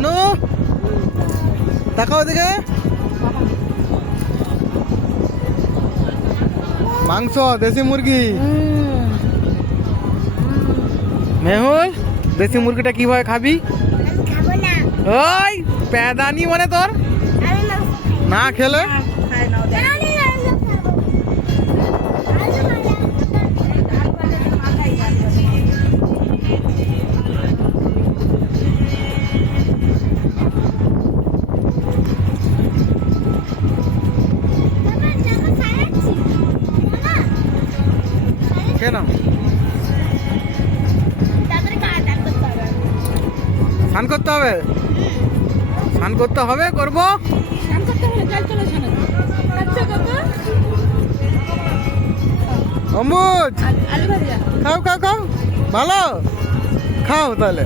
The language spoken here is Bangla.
অনু তাকাও দিকে মাংস দেশি মুরগি মেহুল দেশি মুরগিটা কিভাবে খাবি খাবো না ওই প্যাদানি মানে তোর আমি মাংস না খেলে খাই না ওদের আমি মাংস খাবো আলু কেন স্নান করতে হবে স্নান করতে হবে করবো অম্বুজ খাও খাও খাও ভালো খাও তাহলে